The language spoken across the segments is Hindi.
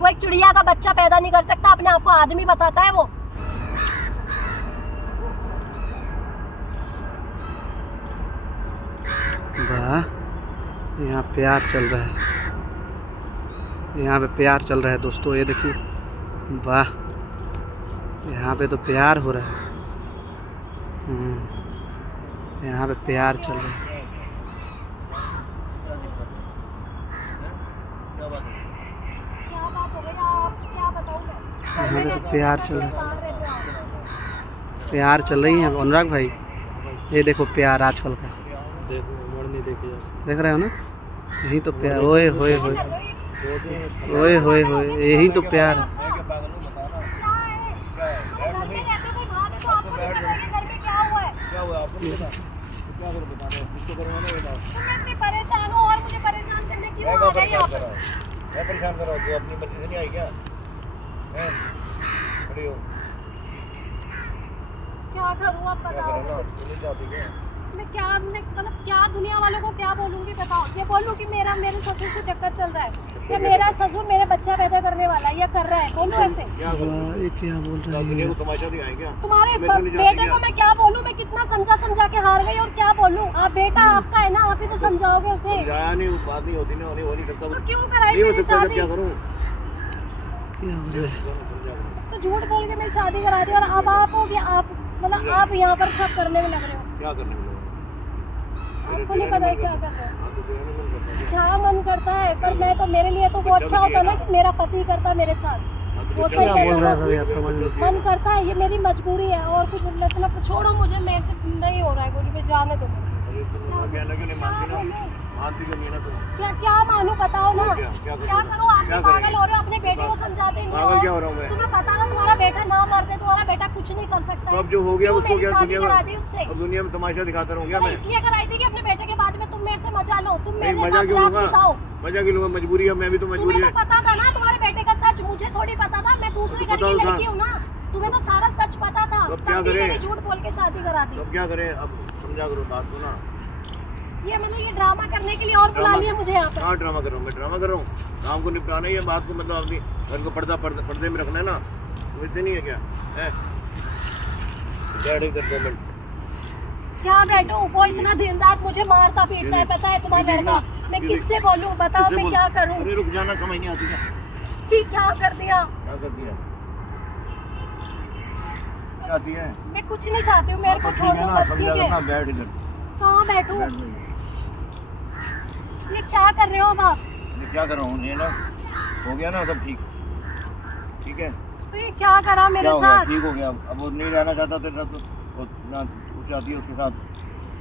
वो एक चिड़िया का बच्चा पैदा नहीं कर सकता, अपने आप को आदमी बताता है वो। वाह, यहाँ प्यार चल रहा है, यहाँ पे प्यार चल रहा है दोस्तों, ये देखिए। वाह, यहाँ पे तो प्यार हो रहा है। यहाँ पे प्यार चल रहा है। यहाँ पे तो प्यार चल रहा है, प्यार चल रही है अनुराग भाई। ये देखो प्यार आजकल का, देख रहे हो ना, यही तो प्यार। ओए होए होए ओए होए होए, यही तो प्यार है। परेशान हो और मुझे परेशान करने क्यों आ गए यहाँ पर? मैं परेशान कर रहा हूँ, अपनी मर्जी से नहीं आई क्या? क्या करूँ आप बताओ? मैं मतलब क्या दुनिया वालों को क्या बोलूँगी बताओ? ये बोलूँ कि मेरे ससुर को चक्कर चल रहा है, या मेरा ससुर मेरे बच्चा पैदा करने वाला है या कर रहा है? बोलूँ ऐसे? ये क्या बोल रहा है? तुम्हारे बेटे को मैं क्या बोलूँ? मैं कितना समझा के हार गई और क्या बोलूँ? आप बेटा आपका है ना, आप ही तो समझाओगे उसे। बात नहीं होती ना, हो नहीं सकता। तो क्यों कराई मेरी शादी? क्या करूँ? तो झूठ बोल के मेरी शादी करा दी, और अब आप हो गया, आप मतलब आप यहाँ पर सब करने में लग रहे हो। क्या करने में? आपको नहीं पता है क्या कर रहे हो? क्या मन करता है, पर मैं तो, मेरे लिए तो वो अच्छा होता ना कि मेरा पति करता मेरे साथ, वो सही करता। मन करता है, ये मेरी मजबूरी है और कुछ मतलब। छोड़ो मुझे, मैं नहीं हो रहा है कुछ भी, जाने दो। क्या मानूं बताओ ना, क्या करूं? आप पागल हो रहे हो, अपने बेटे को समझाते नहीं हो। तुम्हें पता था तुम्हारा बेटा ना मरते, तुम्हारा बेटा कुछ नहीं कर सकता है। अब जो हो गया उसको क्या करा दी उससे? अब दुनिया में तमाशा दिखाता रहूं क्या मैं? इसलिए कराई थी कि अपने बेटे के बाद में तुम मेरे से मजा लो, तुम मेरे मजा क्यों लूंगा? मजा क्यों लूंगा? मजबूरी है, मैं भी तो मजबूरी है। तुम्हें तो पता था ना तुम्हारे बेटे का सच, मुझे थोड़ी पता था, मैं दूसरे घर की लड़की हूँ ना, तुम्हें तो सारा सच पता था। अब क्या करें? झूठ बोल के शादी करा दी। अब क्या करें? अब समझा करो बात को ना। ये मतलब ये ड्रामा करने के लिए और बुला लिया मुझे यहाँ पर। हाँ, ड्रामा कर रहा हूँ मैं, ड्रामा कर रहा हूँ। काम को निपटाना है, बात को मतलब अपनी घर को पर्दे में रखना है ना, समझते नहीं है क्या? है क्या बैठो, वो इतना दिन रात मुझे मारता पीटता है, पता है तुम्हारा लड़का। मैं किससे बोलूँ बताओ, मैं क्या करूँ? अरे रुक जाना, समझ नहीं आती क्या? क्या कर दिया? क्या कर दिया? चाहती है? मैं कुछ नहीं चाहती हूँ, मेरे को छोड़ दो बस, ठीक है? बैठ इधर। कहाँ बैठूं? ये क्या कर रहे हो अब आप? मैं क्या कर रहा हूँ? ये ना हो गया ना सब ठीक, ठीक है? तो ये क्या करा मेरे साथ? ठीक हो गया। अब वो नहीं रहना चाहता तेरे साथ, तो ना वो चाहती है उसके साथ,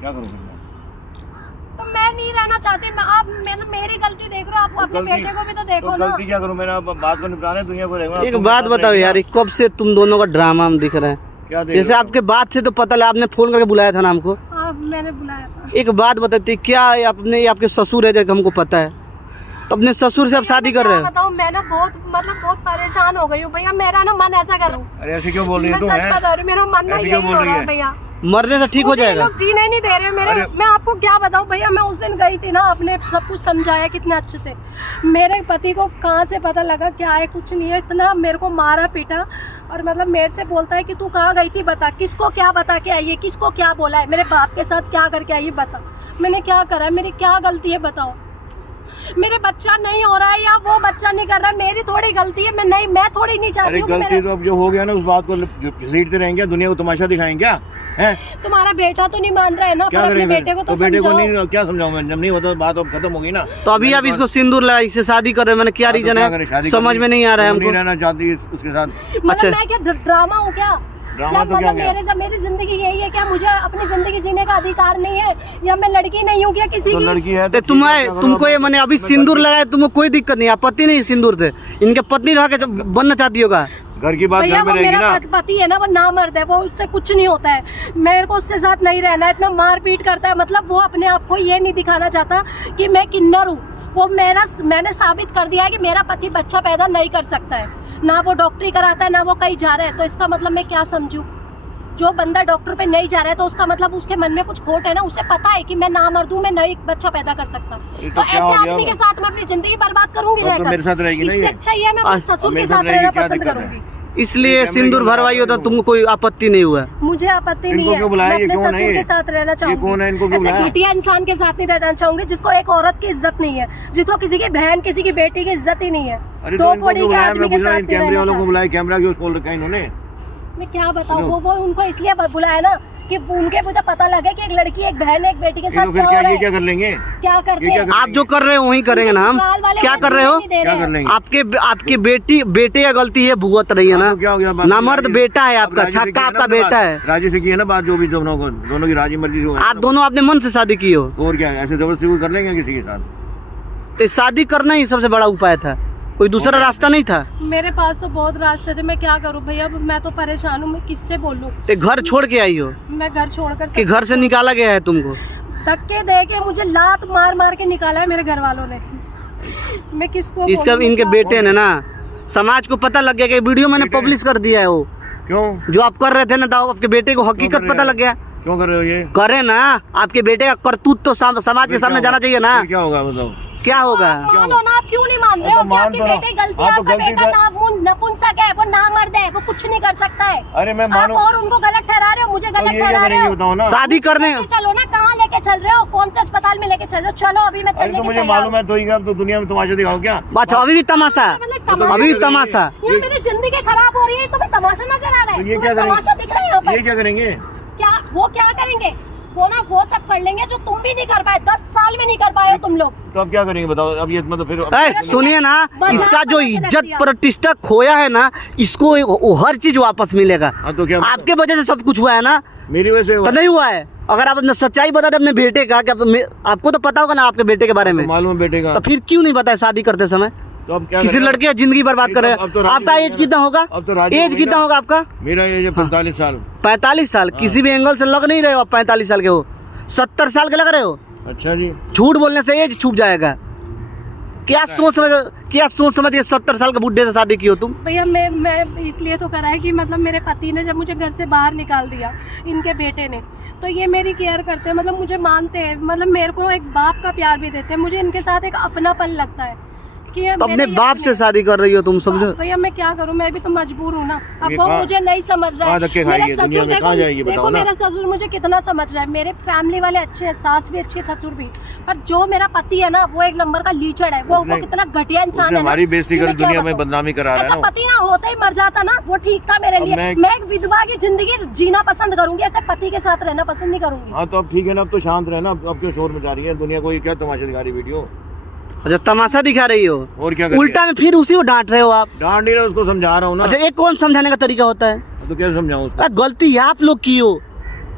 क्या करूँ फिर मैं? तो मैं नहीं रहना चाहती, आप मेरी गलती देख रहे हो, आप अपने बेटे को भी तो देखो ना। गलती क्या करूँ? मैंने बात को निपटाना है, दुनिया को रहेगा। एक बात बताओ यार, कब से तुम दोनों का ड्रामा हम दिख रहे हैं? क्या जैसे आपके बात से तो पता लगा, आपने फोन करके बुलाया था ना हमको। हाँ, मैंने बुलाया था। एक बात बताती, क्या अपने आपके ससुर है जैसे हमको पता है, तो अपने ससुर से आप शादी कर रहे हो? बताओ, मैं ना बहुत परेशान हो गई हूँ भैया, मेरा ना मन ऐसा करूँ। अरे ऐसे क्यों बोल रही है तू? मेरा मन ना यही हो रहा है भैया, मरने से ठीक हो जाएगा। लोग जीने नहीं दे रहे मेरे। मैं आपको क्या बताऊं भैया, मैं उस दिन गई थी ना, आपने सब कुछ समझाया कितने अच्छे से। मेरे पति को कहाँ से पता लगा क्या है, कुछ नहीं है, इतना मेरे को मारा पीटा, और मतलब मेरे से बोलता है कि तू कहाँ गई थी, बता, किसको क्या बता के आई है, किसको क्या बोला है, मेरे बाप के साथ क्या करके आई है, बता, मैंने क्या करा है, मेरी क्या गलती है बताओ? मेरे बच्चा नहीं हो रहा है या वो बच्चा नहीं कर रहा है, मेरी थोड़ी गलती है। मैं थोड़ी नहीं चाहती हूँ। गलती तो अब जो हो गया ना, उस बात को घसीटते रहेंगे, दुनिया को तमाशा दिखाएंगे क्या? है तुम्हारा बेटा तो नहीं मान रहा है ना, क्या करें? बेटे को तो बेटे को नहीं, क्या समझाऊं मैं? जब नहीं होता बात अब खत्म होगी ना। तो अभी आप इसको सिंदूर लगा, इससे शादी कर रहे हैं, मैंने क्या रीजन है समझ में नहीं आ रहा है हमको। नहीं रहना चाहती उसके साथ। मतलब मैं क्या ड्रामा हूँ क्या? ड्रामा तो क्या गया? मेरी जिंदगी यही है क्या? मुझे अपनी जिंदगी जीने का अधिकार नहीं है, या मैं लड़की नहीं हूँ क्या किसी तो की? लड़की है तो तुमको ये मैंने अभी सिंदूर लगाया, तुमको कोई दिक्कत नहीं, आपत्ति नहीं सिंदूर से? इनके पत्नी रह के बनना चाहती होगा, घर की बात घर में रहेगी ना। पति है ना, वो नामर्द है, वो उससे कुछ नहीं होता है, मेरे को उससे साथ नहीं रहना है। इतना मारपीट करता है, मतलब वो अपने आप को ये नहीं दिखाना चाहता कि मैं किन्नर हूँ। वो मैंने साबित कर दिया है कि मेरा पति बच्चा पैदा नहीं कर सकता है, ना वो डॉक्टरी कराता है, ना वो कहीं जा रहा है, तो इसका मतलब मैं क्या समझूं? जो बंदा डॉक्टर पे नहीं जा रहा है तो उसका मतलब उसके मन में कुछ खोट है ना, उसे पता है कि मैं ना मर दूं, मैं नई बच्चा पैदा कर सकता। तो ऐसे आदमी के साथ मैं अपनी जिंदगी बर्बाद करूंगी तो मेरे साथ रहेगी ना, इससे अच्छा ही है मैं अपने ससुर के साथ रहना पसंद करूंगी। इसलिए सिंदूर भरवाई हो तो तुमको कोई आपत्ति नहीं हुआ? मुझे आपत्ति नहीं है, मैं अपने ससुर के साथ रहना चाहूंगी। ऐसे घटिया इंसान के साथ नहीं रहना चाहूंगी जिसको एक औरत की इज्जत नहीं है, जिसको किसी की बहन किसी की बेटी की इज्जत ही नहीं है। दो कोड़ी के आदमी के साथ कैमरे वालों को बुलाया, कैमरा क्यों खोल रखा है इन्होंने? मैं क्या बताऊँ, वो उनको इसलिए बुलाया ना कि उनके मुझे पता लगे कि एक लड़की एक बहन एक बेटी के साथ क्या हो रहा है। क्या कर लेंगे? क्या करते हैं आप जो कर रहे हो वही करेंगे ना हम। क्या कर रहे हो? क्या कर लेंगे? आपके बेटे का गलती है, भुगत रही है ना। क्या हो गया? नामर्द बेटा है आपका, छक्का आपका बेटा है। राजी से की है ना बात, जो भी दोनों की राजी मर्जी हो। आप दोनों अपने मन से शादी की हो और क्या, ऐसे जबरदस्ती कर लेंगे किसी के साथ? तो शादी करना ही सबसे बड़ा उपाय था, कोई दूसरा रास्ता नहीं था। मेरे पास तो बहुत रास्ते थे, मैं क्या करूं भैया, मैं तो परेशान हूँ, मैं किससे बोलूं। ते घर छोड़ के आई हो मैं घर छोड़कर कि घर से निकाला गया है तुमको? धक्के दे के मुझे लात मार मार के निकाला है मेरे घर वालों ने। मैं किसको इसका बोलूं? इनके बेटे ने ना, समाज को पता लग गया कि वीडियो मैंने पब्लिश कर दिया है। वो क्यों जो आप कर रहे थे ना, तो आपके बेटे को हकीकत पता लग गया। क्यों कर रहे हो ये? करे ना, आपके बेटे का करतूत तो समाज के सामने जाना चाहिए ना। क्या होगा बताओ? क्या होगा? मानो ना, आप क्यों नहीं मान रहे हो कि आपके बेटे की गलती है? आपका बेटा नपुंसक है, वो नामर्द है, वो कुछ नहीं कर सकता है। अरे मैं मानू, और उनको गलत ठहरा रहे हो, मुझे गलत ठहरा रहे हो। बताओ ना, शादी करने चलो ना, कहाँ लेके चल रहे हो, कौन से अस्पताल में लेके चल रहे हो? चलो अभी मैं चलने की मुझे मालूम है तो दुनिया में तमाशा दिखाओ क्या? अच्छा अभी भी तमाशा, अभी भी तमाशा। ये मेरी जिंदगी खराब हो रही है, तुम्हें तमाशा नजर आ रहा है? ये क्या तमाशा दिख रहा है यहाँ पर? ये क्या करेंगे? क्या करेंगे? वो सब कर लेंगे जो तुम भी नहीं कर पाए, 10 साल में नहीं कर पाए हो तुम लोग। तो अब क्या करेंगे बताओ? अब ये मतलब फिर सुनिए ना, इसका जो इज्जत प्रतिष्ठा खोया है ना, इसको हर चीज वापस मिलेगा। तो क्या आपके वजह से सब कुछ हुआ है ना, मेरी वजह से तो नहीं हुआ है। अगर आप अपने सच्चाई बता दे अपने बेटे का, आपको तो पता होगा ना आपके बेटे के बारे में, मालूम है बेटे का, तो फिर क्यों नहीं बताया शादी करते समय? तो अब क्या किसी लड़के की जिंदगी बर्बाद कर रहे हैं। आपका एज कितना होगा? एज कितना होगा आपका? मेरा एज 45 साल। 45 साल? किसी भी एंगल से लग नहीं रहे हो आप 45 साल के हो, 70 साल के लग रहे हो। अच्छा जी, झूठ बोलने से एज छुप जाएगा। क्या सोच समझ के 70 साल के बुढ़े से शादी की हो तुम? भैया मैं इसलिए तो करा है कि मतलब मेरे पति ने जब मुझे घर से बाहर निकाल दिया, इनके बेटे ने, तो ये मेरी केयर करते हैं, मतलब मुझे मानते हैं, मतलब मेरे को एक बाप का प्यार भी देते हैं, मुझे इनके साथ एक अपनापन लगता है कि अपने बाप से शादी कर रही हो तुम, समझो। भैया मैं क्या करूं, मैं भी तो मजबूर हूं ना। अब वो मुझे नहीं समझ रहा है। मेरा ससुर देखो मेरा ससुर मुझे कितना समझ रहा है, मेरे फैमिली वाले अच्छे हैं, सास भी अच्छी है, ससुर भी, पर जो मेरा पति है ना, वो एक नंबर का लीचड़ है। वो कितना घटिया इंसान है, हमारी बेइज्जती कर दुनिया में बदनामी करा रहा है। ऐसा पति ना होता ही मर जाता ना, वो ठीक था मेरे लिए। मैं एक विधवा की जिंदगी जीना पसंद करूंगी, ऐसे पति के साथ रहना पसंद नहीं करूंगी। हाँ तो अब ठीक है ना, अब तो शांत रहना। अब क्यों शोर मचा रही है दुनिया को? ये क्या तमाशा दिखा रही वीडियो? अच्छा तमाशा दिखा रही हो, और क्या? उल्टा में फिर उसी को डांट रहे हो आप। डांट नहीं रहा, उसको समझा रहा हूँ ना। अच्छा एक कौन समझाने का तरीका होता है? तो कैसे समझाऊं उसको? गलती आप लोग की हो,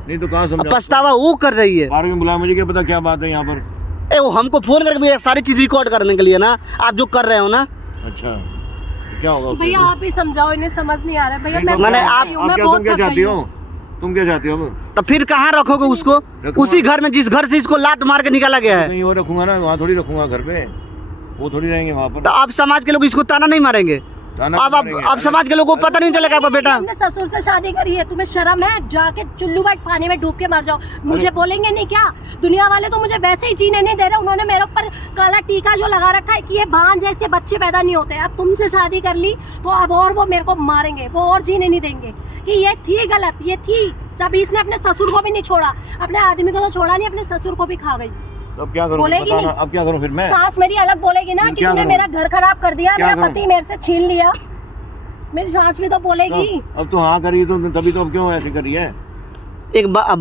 नहीं तो कहाँ समझाऊं? पछतावा वो कर रही है। बाहर में बुला, मुझे क्या पता क्या बात है यहाँ पर। वो हमको फोन करके सारी चीज रिकॉर्ड करने के लिए ना, आप जो कर रहे हो ना। अच्छा तो क्या होगा? भैया आप ही समझाओ, इन्हें समझ नहीं आ रहा है। भैया तुम क्या चाहती हो? तुम क्या चाहती हो? तो फिर कहाँ रखोगे उसको? उसी घर में जिस घर से इसको लात मार के निकाला गया है। नहीं वो रखूंगा ना, वहाँ थोड़ी रखूंगा, घर पे वो थोड़ी रहेंगे वहाँ पर। तो आप समाज के लोग इसको ताना नहीं मारेंगे? अब समाज के लोगों को पता नहीं चलेगा आपका बेटा अपने ससुर से शादी करी है, तुम्हें शर्म है? जाके चुल्लू बाट पानी में डूब के मर जाओ। मुझे बोलेंगे नहीं क्या? दुनिया वाले तो मुझे वैसे ही जीने नहीं दे रहे। उन्होंने मेरे ऊपर काला टीका जो लगा रखा है कि ये भान जैसे बच्चे पैदा नहीं होते। अब तुमसे शादी कर ली तो अब और वो मेरे को मारेंगे, वो और जीने नहीं देंगे कि ये थी गलत, ये थी। जब इसने अपने ससुर को भी नहीं छोड़ा, अपने आदमी को तो छोड़ा नहीं, अपने ससुर को भी खा गई। अब क्या करूं? बोलेगी नहीं। अब क्या करूं फिर मैं? सास मेरी अलग बोलेगी ना कि तूने मेरा घर खराब कर दिया, मेरा पति मेरे से छीन लिया। मेरी सास भी तो बोलेगी। अब तो हाँ करी तो तभी तो अब क्यों ऐसे करी है? एक बात, अब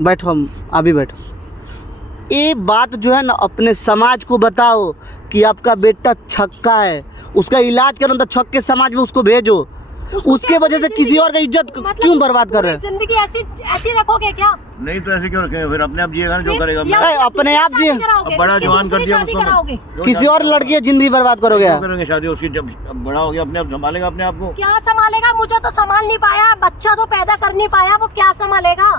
बैठो हम अभी बैठो। ये बात जो है ना, अपने समाज को बताओ कि आपका बेटा छक्का है, उसका इलाज करो, तो छक्के समाज में उसको भेजो। उसके वजह से किसी और का इज्जत क्यों बर्बाद कर रहे हैं? जिंदगी ऐसी रखोगे क्या? नहीं तो ऐसे क्यों रखेंगे? फिर अपने आप जिएगा ना जो करेगा। अपने आप जिए, बड़ा जवान कर दिया उसको, किसी और लड़की की जिंदगी बर्बाद करोगे? करेंगे शादी उसकी, जब बड़ा हो गया अपने आप संभालेगा अपने आप को। क्या संभालेगा? मुझे तो संभाल नहीं पाया, बच्चा तो पैदा कर नहीं पाया, वो क्या संभालेगा?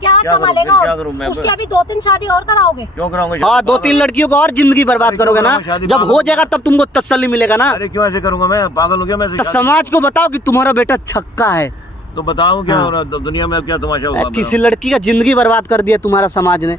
क्या संभालेगा? उसकी अभी 2-3 शादी और कराओगे? क्यों कराओगे? हाँ 2-3 लड़कियों को और जिंदगी बर्बाद करोगे ना। जब हो जाएगा तब तुमको तसल्ली मिलेगा ना। अरे क्यों ऐसे करूंगा? मैं पागल हो गया? मैं समाज को बताओ कि तुम्हारा बेटा छक्का है। तो बताओ क्या हाँ। हो रहा है दुनिया में, क्या तमाशा होगा? किसी लड़की का जिंदगी बर्बाद कर दिया तुम्हारा समाज ने,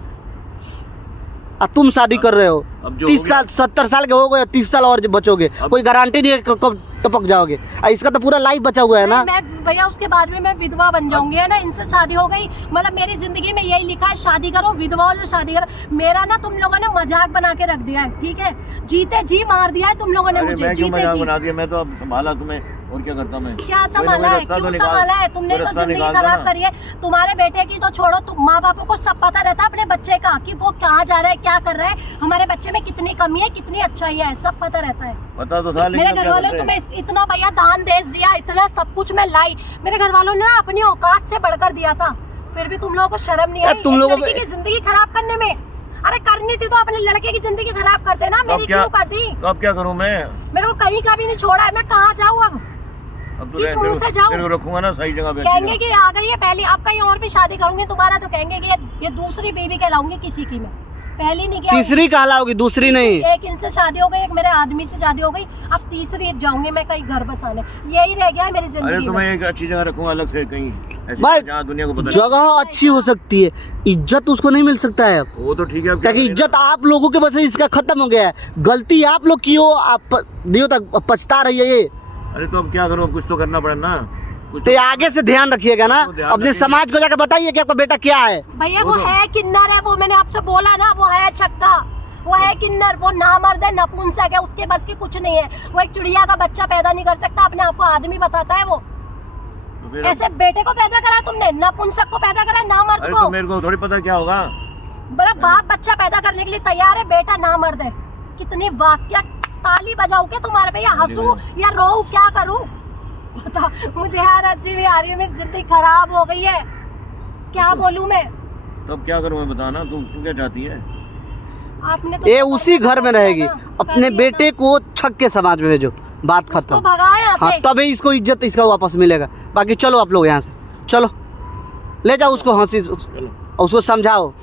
और तुम शादी कर रहे हो। अब जो 30 हो गया- साल 70 साल के हो गए, 30 साल और बचोगे, कोई गारंटी नहीं है कब टपक जाओगे। और इसका तो पूरा लाइफ बचा हुआ है ना। मैं भैया उसके बाद में मैं विधवा बन जाऊंगी, है ना, इनसे शादी हो गई। मतलब मेरी जिंदगी में यही लिखा है, शादी करो, विधवा हो जो शादी करो। मेरा ना तुम लोगों ने मजाक बना के रख दिया है, ठीक है, जीते जी मार दिया है तुम लोगों ने अरे मुझे, मैं क्यों जीते मजाक जी। बना दिया? मैं तो अब संभाला तुम्हें, और क्या करता मैं? क्या संभाला है, क्यों संभाला है तुमने? तो जिंदगी खराब करी है तुम्हारे बेटे की, तो छोड़ो, तुम माँ बापों को सब पता रहता है अपने बच्चे का कि वो कहाँ जा रहा है, क्या कर रहा है, हमारे बच्चे में कितनी कमी है, कितनी अच्छाई है, सब पता रहता है। पता तो था, लेकिन मेरे अब घर क्या वालों ने करते हैं? तुम्हें इतना भैया दान देश दिया, इतना सब कुछ मैं लाई, मेरे घर वालों ने ना अपनी औकात से बढ़कर दिया था, फिर भी तुम लोगों को शर्म नहीं आई तुम एक लोगों लड़की की जिंदगी खराब करने में? अरे करनी थी तो अपने लड़के की जिंदगी खराब करते ना, मेरी क्या- क्यों कर दी? तो अब क्या करूं मैं? मेरे को कहीं का भी नहीं छोड़ा है, मैं कहाँ जाऊँ अब? अब तो किस मुंह से जाऊं? तेरे को रखूंगा ना सही जगह पे। कहेंगे कि आ गई है पहली, अब कहीं और भी शादी करूंगी दोबारा तो कहेंगे कि ये दूसरी बीवी कहलाऊंगी किसी की, मैं पहली नहीं कहलाऊंगी। तीसरी कहलाओगी, दूसरी नहीं। एक इनसे शादी हो गई, एक मेरे आदमी से शादी हो गई, अब तीसरी जाऊंगी मैं कहीं घर बसाने। यही रह गया है मेरी अरे जिंदगी तुम्हें में। एक अच्छी जगह रखूंगा अलग से, कहीं ऐसी भाई, जहाँ दुनिया को पता जगह अच्छी हो सकती है, इज्जत उसको नहीं मिल सकता है अब, नहीं। वो तो ठीक है, अब क्या क्योंकि करें इज्जत ना? आप लोगों के वजह से इसका खत्म हो गया है। गलती आप लोग की हो, आप दियो तक पछता रही है ये। अरे तो अब क्या करूँ, कुछ तो करना पड़े ना, कुछ तो ये आगे से ध्यान रखिएगा ना, तो ध्यान अपने रखेंगे। समाज को जाकर बताइए कि आपका बेटा क्या है। भैया वो वो तो- है किन्नर है, वो मैंने आपसे बोला ना, वो है छक्का, वो है किन्नर, वो नामर्द है, नपुंसक है, उसके बस की कुछ नहीं है। वो एक चिड़िया का बच्चा पैदा नहीं कर सकता, अपने आप को आदमी बताता है वो। तो फिर- ऐसे बेटे को पैदा करा तुमने, नपुंसक को पैदा करा, नामर्द अरे को। तो मेरे को थोड़ी पता क्या होगा। बोला बाप बच्चा पैदा करने के लिए तैयार है, बेटा नामर्द है। कितनी वाक्य, ताली बजाऊ क्या तुम्हारे भैया, हंसू या रो, क्या करूं बता? मुझे यार हंसी भी आ रही है, मेरी जिंदगी खराब हो गई है, क्या बोलूं मैं? तो अब क्या करूँ मैं, बता ना, तू क्या चाहती है? आपने तो ये उसी घर में रहेगी, अपने बेटे को छक्के समाज में भेजो, बात तो खत्म। भगा यहाँ हाँ, से। तभी इसको इज्जत इसका वापस मिलेगा। बाकी चलो आप लोग यहाँ से, चलो ले जाओ उसको, हंसी चलो। उसको समझाओ।